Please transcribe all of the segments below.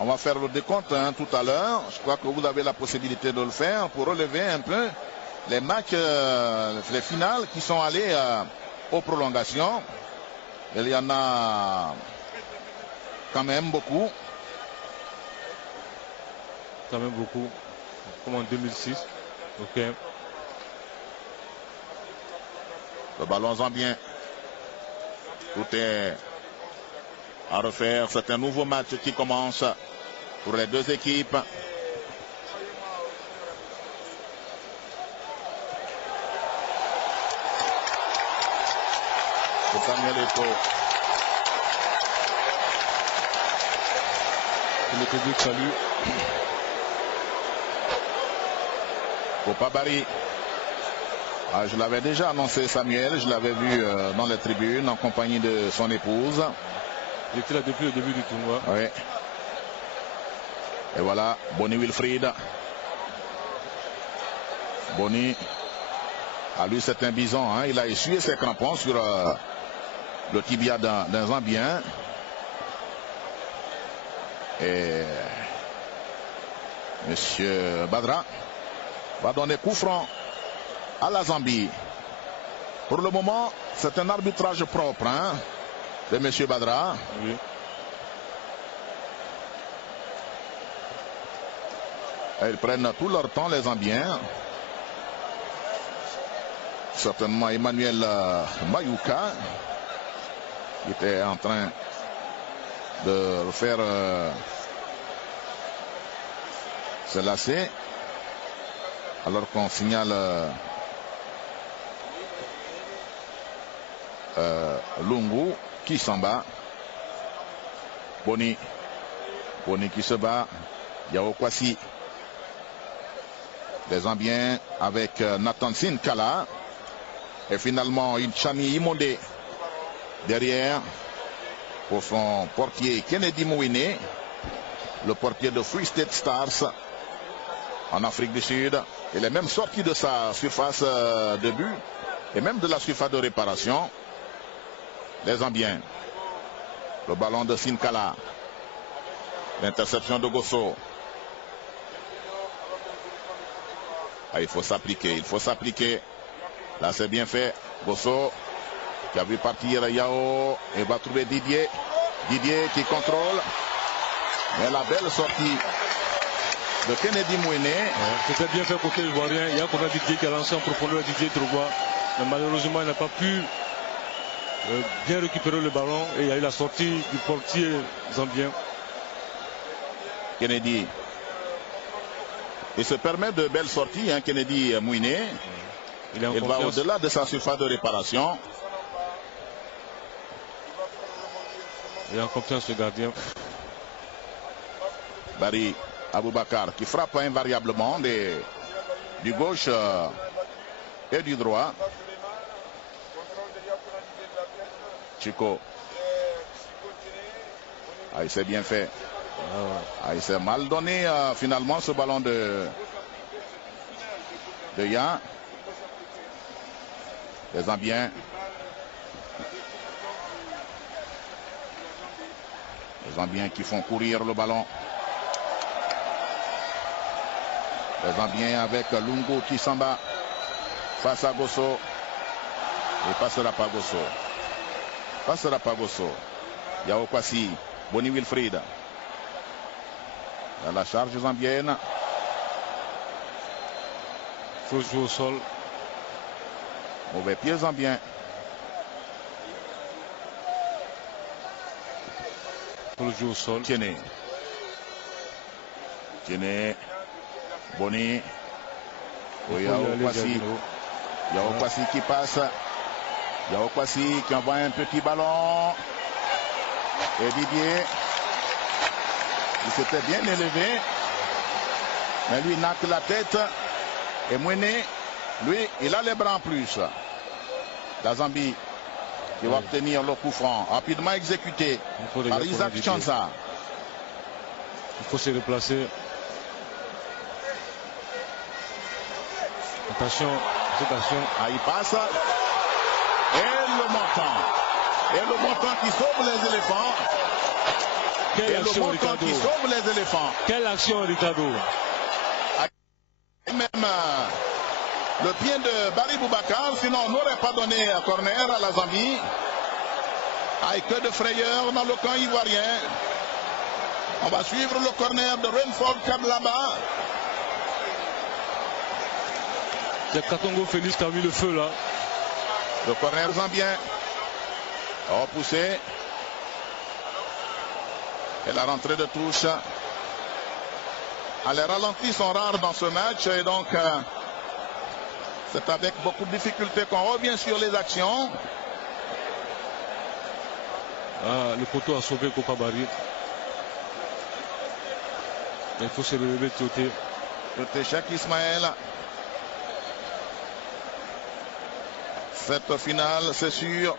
On va faire le décompte tout à l'heure. Je crois que vous avez la possibilité de le faire pour relever un peu les matchs, les finales qui sont allés aux prolongations. Il y en a quand même beaucoup. Quand même beaucoup. Comme en 2006. Ok. Le ballon zambien. Tout est à refaire. C'est un nouveau match qui commence pour les deux équipes. Samuel Eto'o. Le public salue. Kopabari. Ah, je l'avais déjà annoncé, Samuel. Je l'avais vu dans les tribunes en compagnie de son épouse. Il était là depuis le début du tournoi. Oui. Et voilà, Bonnie Wilfried. Bonnie. Ah, lui, c'est un bison. Hein. Il a essuyé ses crampons sur le tibia d'un Zambien. Et Monsieur Badra va donner coup franc à la Zambie. Pour le moment, c'est un arbitrage propre de Monsieur Badra. Oui. Et ils prennent tout leur temps, les Zambiens. Certainement Emmanuel Mayuka qui était en train de faire se lasser alors qu'on signale Lungu qui s'en bat. Boni qui se bat. Yao Kwasi. Les Zambiens avec Nathan Sinkala. Et finalement Inchani Imondé derrière pour son portier Kennedy Mouine, le portier de Free State Stars en Afrique du Sud. Il est même sorti de sa surface de but et même de la surface de réparation. Les Zambiens. Le ballon de Sinkala. L'interception de Gosso. Ah, il faut s'appliquer. Là, c'est bien fait. Gosso qui a vu partir Yao et va trouver Didier. Didier qui contrôle. Mais la belle sortie de Kennedy Mouine. C'était bien fait côté ivoirien. Il y a qu'on a Didier qui a lancé en profondeur Didier Drogba. Mais malheureusement, il n'a pas pu bien récupérer le ballon. Et il y a eu la sortie du portier zambien. Kennedy. Il se permet de belles sorties, Kennedy Mouine. Il va au-delà de sa surface de réparation. Il est en confiance, ce gardien. Barry Aboubakar qui frappe invariablement du gauche et du droit. Chico. Ah, il s'est bien fait. Ah, il s'est mal donné finalement ce ballon de Yann. Les Zambiens. Les Zambiens qui font courir le ballon. Les Zambiens avec Lungu qui s'en bat face à Gosso. Il passera pas Gosso. Passera pas Gosso. Yao Kwasi. Bonnie Wilfried. Dans la charge zambienne. Il faut jouer au sol. Mauvais pied zambien. Il faut le jouer au sol. Tiene. Bonnie. Yao Kwasi. Yao Kwasi qui passe. Yao Kwasi qui envoie un petit ballon. Et Didier. Il s'était bien élevé. Mais lui n'a que la tête. Et Mouine, lui, il a les bras en plus. La Zambie qui va obtenir le coup franc. Rapidement exécuté par Isaac Chansa. Il faut se déplacer. Attention. Ah, il passe. Et le montant. Et le montant qui sauve les éléphants. Quelle et le action, montant Ricardo. qui sauve les éléphants. Quelle action, Ricardo. Et même le pied de Barry Boubacar, sinon on n'aurait pas donné un corner à la Zambie. Avec que de frayeur dans le camp ivoirien. On va suivre le corner de Renford Kablaba. Il y a Katongo Félix qui a mis le feu là. Le corner zambien. Repoussé. Et la rentrée de touche. Les ralentis sont rares dans ce match et donc c'est avec beaucoup de difficultés qu'on revient sur les actions. Ah, le poteau a sauvé Kopa Barry. Il faut se relever de côté. Côté Cheikh Ismaël. Cette finale, c'est sûr,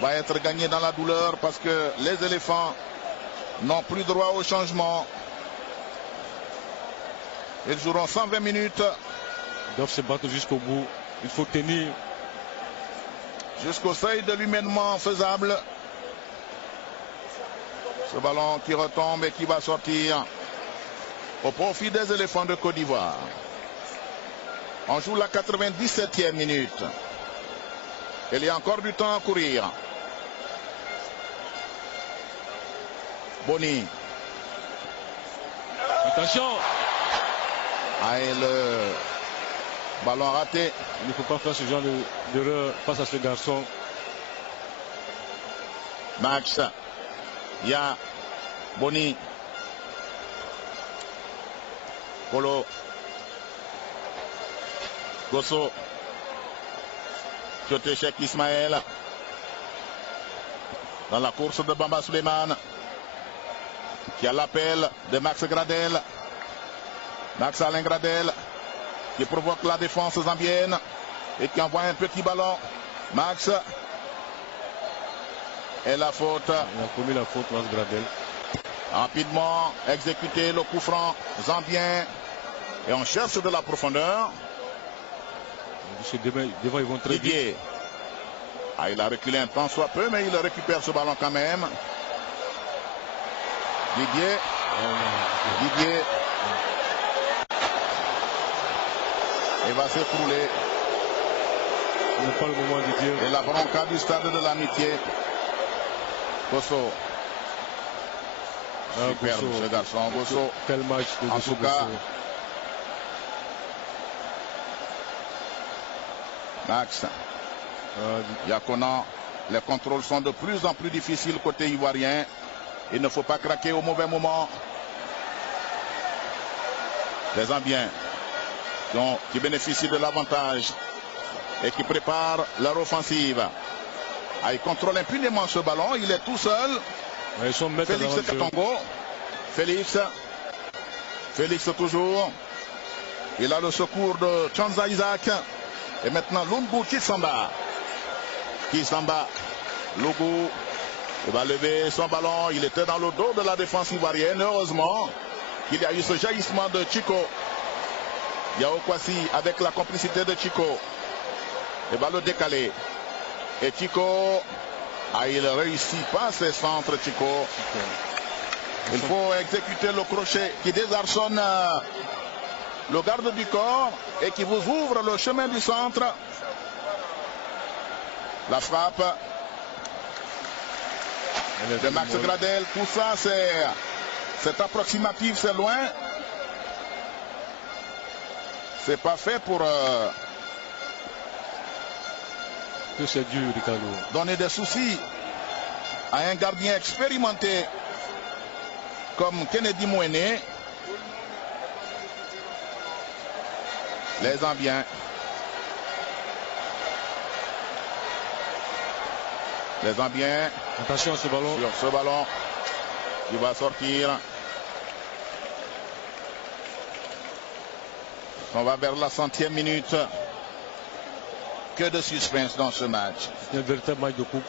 va être gagnée dans la douleur parce que les éléphants n'ont plus droit au changement. Ils joueront 120 minutes. Ils doivent se battre jusqu'au bout. Il faut tenir. Jusqu'au seuil de l'humainement faisable. Ce ballon qui retombe et qui va sortir au profit des éléphants de Côte d'Ivoire. On joue la 97e minute. Il y a encore du temps à courir. Boni. Attention. Et le ballon raté. Il ne faut pas faire ce genre d'erreur face à ce garçon. Max. Il y a Boni. Polo. Gosso. Côté Cheikh Ismaël. Dans la course de Bamba Suleiman. Qui a l'appel de Max Gradel. Max Alain Gradel. Qui provoque la défense zambienne. Et qui envoie un petit ballon. Max. Et la faute. Il a commis la faute, Max Gradel. Rapidement exécuté le coup franc zambien. Et on cherche de la profondeur. Devant, ils vont très vite. Il a reculé un temps soit peu, mais il récupère ce ballon quand même. Didier. Il va s'écrouler. Ce n'est pas le moment de dire. Et la bronca du stade de l'amitié. Gosso. Superbe ce garçon. Gosso. Quel match de en tout cas. Max. Yakona. Les contrôles sont de plus en plus difficiles côté ivoirien. Il ne faut pas craquer au mauvais moment. Les Zambiens qui bénéficient de l'avantage et qui préparent leur offensive. Il contrôle impunément ce ballon. Il est tout seul. Félix Katongo. Félix toujours. Il a le secours de Chanza Isaac. Et maintenant Lungu Kisamba. Lungu. Il va lever son ballon. Il était dans le dos de la défense ivoirienne. Heureusement qu'il y a eu ce jaillissement de Chico. Yao Kwasi avec la complicité de Chico. Il va le décaler. Et Chico, il ne réussit pas ses centres, Chico. Il faut exécuter le crochet qui désarçonne le garde du corps et qui vous ouvre le chemin du centre. La frappe de Max Gradel. Tout ça, c'est approximatif, c'est loin. C'est pas fait pour que c'est dur, Ricardo. Donner des soucis à un gardien expérimenté comme Kennedy Mouene. Les Zambiens. Les Zambiens. Attention à ce ballon. Sur ce ballon qui va sortir. On va vers la 100e minute. Que de suspense dans ce match. C'est un véritable match de coupe.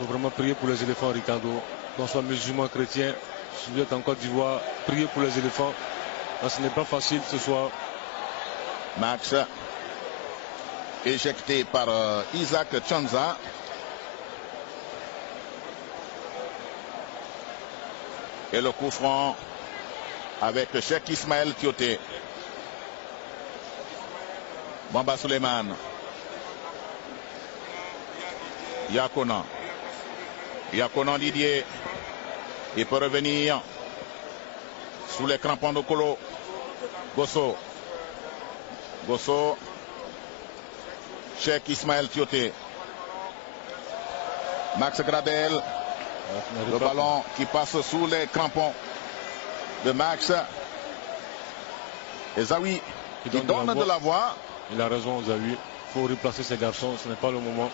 Il faut vraiment prier pour les éléphants, Ricardo. Qu'on soit musulman, chrétien, si vous êtes en Côte d'Ivoire, priez pour les éléphants. Parce que ce n'est pas facile ce soir. Max. éjecté par Isaac Tchanza. Et le coup franc avec Cheikh Ismaël Tioté. Bamba Suleiman. Yakonan. Yakonan Didier. Il peut revenir sous les crampons de Kolo. Gosso. Gosso. Cheikh Ismaël Tioté. Max Gradel. Le ballon qui passe sous les crampons de Max. Et Zawi qui donne de la voix. Il a raison, Zawi. Il faut replacer ces garçons, ce n'est pas le moment.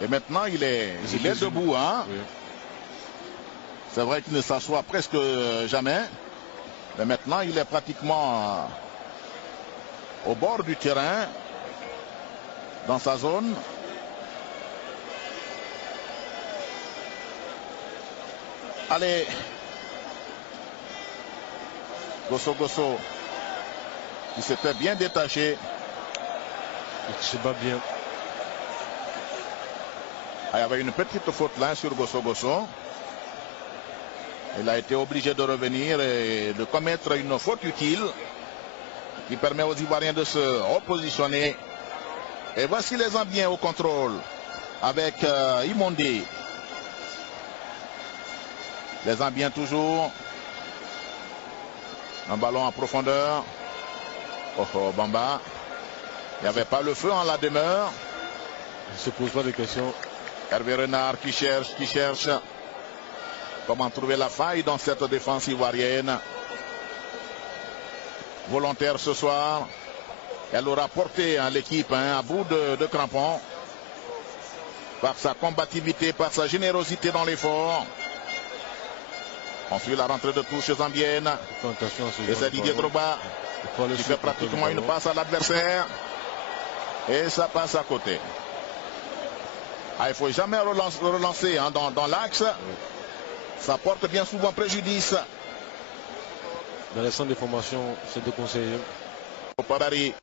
Et maintenant, il est debout. Hein? Oui. C'est vrai qu'il ne s'assoit presque jamais. Mais maintenant, il est pratiquement au bord du terrain, dans sa zone. Allez. Gosso Gosso, qui s'était bien détaché. Il se bat bien. Il y avait une petite faute là sur Gosso Gosso. Il a été obligé de revenir et de commettre une faute utile qui permet aux Ivoiriens de se repositionner. Et voici les Zambiens au contrôle avec Imondé. Les Zambiens toujours. Un ballon en profondeur. Oh Bamba. Il n'y avait pas le feu en la demeure. Il ne se pose pas de questions. Hervé Renard qui cherche. Comment trouver la faille dans cette défense ivoirienne. Volontaire ce soir. Elle aura porté l'équipe à bout de crampons. Par sa combativité, par sa générosité dans l'effort. On suit la rentrée de touche zambienne. Et c'est Didier Drogba qui fait pratiquement une passe à l'adversaire. Et ça passe à côté. Il ne faut jamais relancer dans l'axe. Ça porte bien souvent préjudice. Dans les centres de formation, c'est déconseillé. Opabari.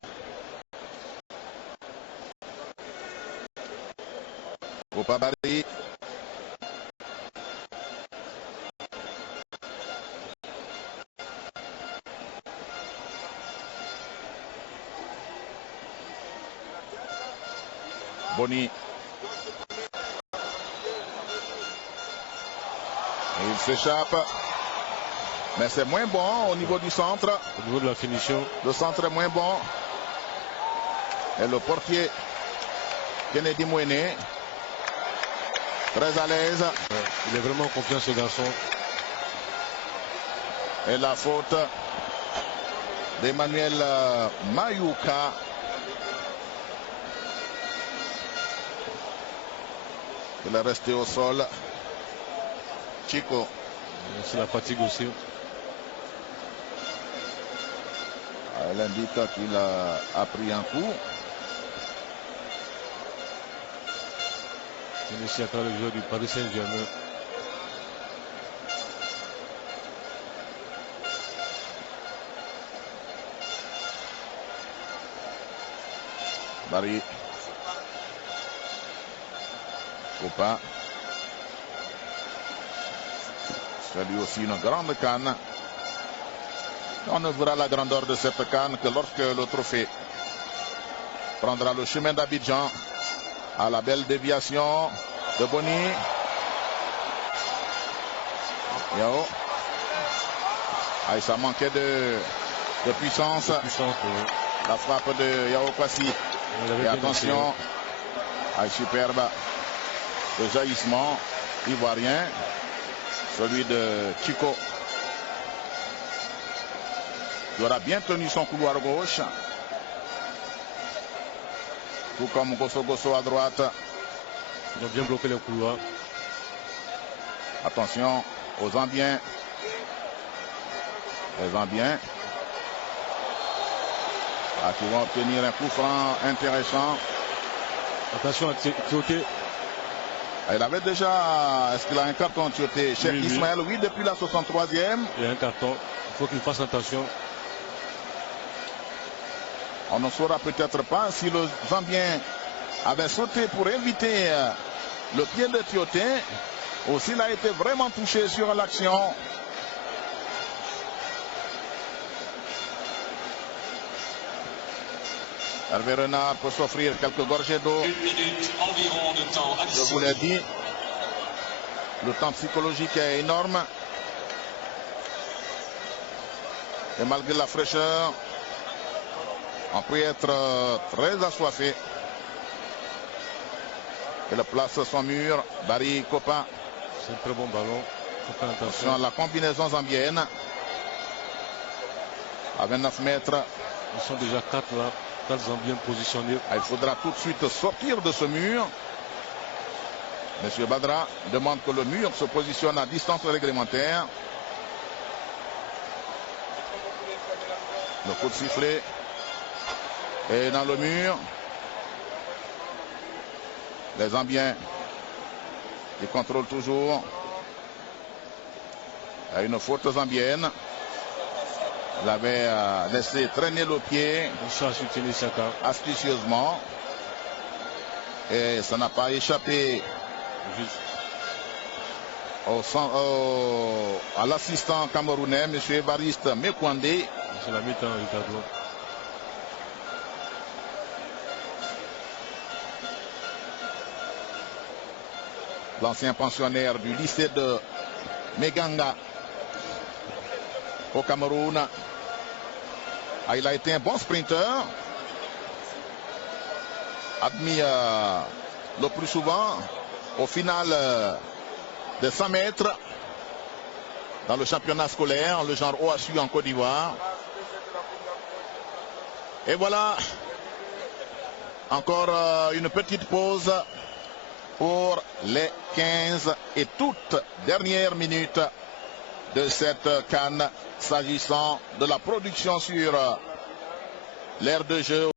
Opabari. Boni. Il s'échappe. Mais c'est moins bon au niveau du centre. Au niveau de la finition. Le centre est moins bon. Et le portier Kennedy Mouene. Très à l'aise. Il est vraiment confiant ce garçon. Et la faute d'Emmanuel Mayuka. Il est resté au sol. Chico. C'est la fatigue aussi. Elle indique qu'il a pris un coup. Ici encore le joueur du Paris Saint-Germain. Barry. Copa. C'est lui aussi une grande canne. On ne verra la grandeur de cette canne que lorsque le trophée prendra le chemin d'Abidjan à la belle déviation de Boni. Yao. Ça manquait de puissance. La frappe de Yao Kwasi. Et attention, superbe le jaillissement ivoirien, celui de Chico, qui aura bien tenu son couloir gauche, tout comme Gosso Gosso à droite. Ils ont bien bloqué le couloir. Attention aux Zambiens. Les Zambiens qui vont obtenir un coup franc intéressant. Attention à Tioté. Il avait déjà, est-ce qu'il a un carton Tioté? Cheikh Oui, Ismaël, oui, depuis la 63e. Il y a un carton, il faut qu'il fasse attention. On ne saura peut-être pas si le Zambien avait sauté pour éviter le pied de Tioté ou s'il a été vraiment touché sur l'action. Hervé Renard peut s'offrir quelques gorgées d'eau. Je vous l'ai dit, le temps psychologique est énorme. Et malgré la fraîcheur, on peut être très assoiffé. Et le place son mur. Barry Kopa. C'est un très bon ballon. Attention à la combinaison zambienne. À 29 mètres. Ils sont déjà 4 là. 4 Zambiens positionnés. Il faudra tout de suite sortir de ce mur. Monsieur Badra demande que le mur se positionne à distance réglementaire. Le coup de sifflet est dans le mur. Les Zambiens qui contrôlent toujours. Il y a une faute zambienne. Il avait laissé traîner le pied astucieusement. Et ça n'a pas échappé à l'assistant camerounais, M. Evariste Mekwande. C'est la mi-temps du tableau. L'ancien pensionnaire du lycée de Meganga au Cameroun. Il a été un bon sprinter, admis le plus souvent au final de 100 mètres dans le championnat scolaire, le genre OHU en Côte d'Ivoire. Et voilà, encore une petite pause pour les 15 et toutes dernières minutes de cette CAN, s'agissant de la production sur l'aire de jeu.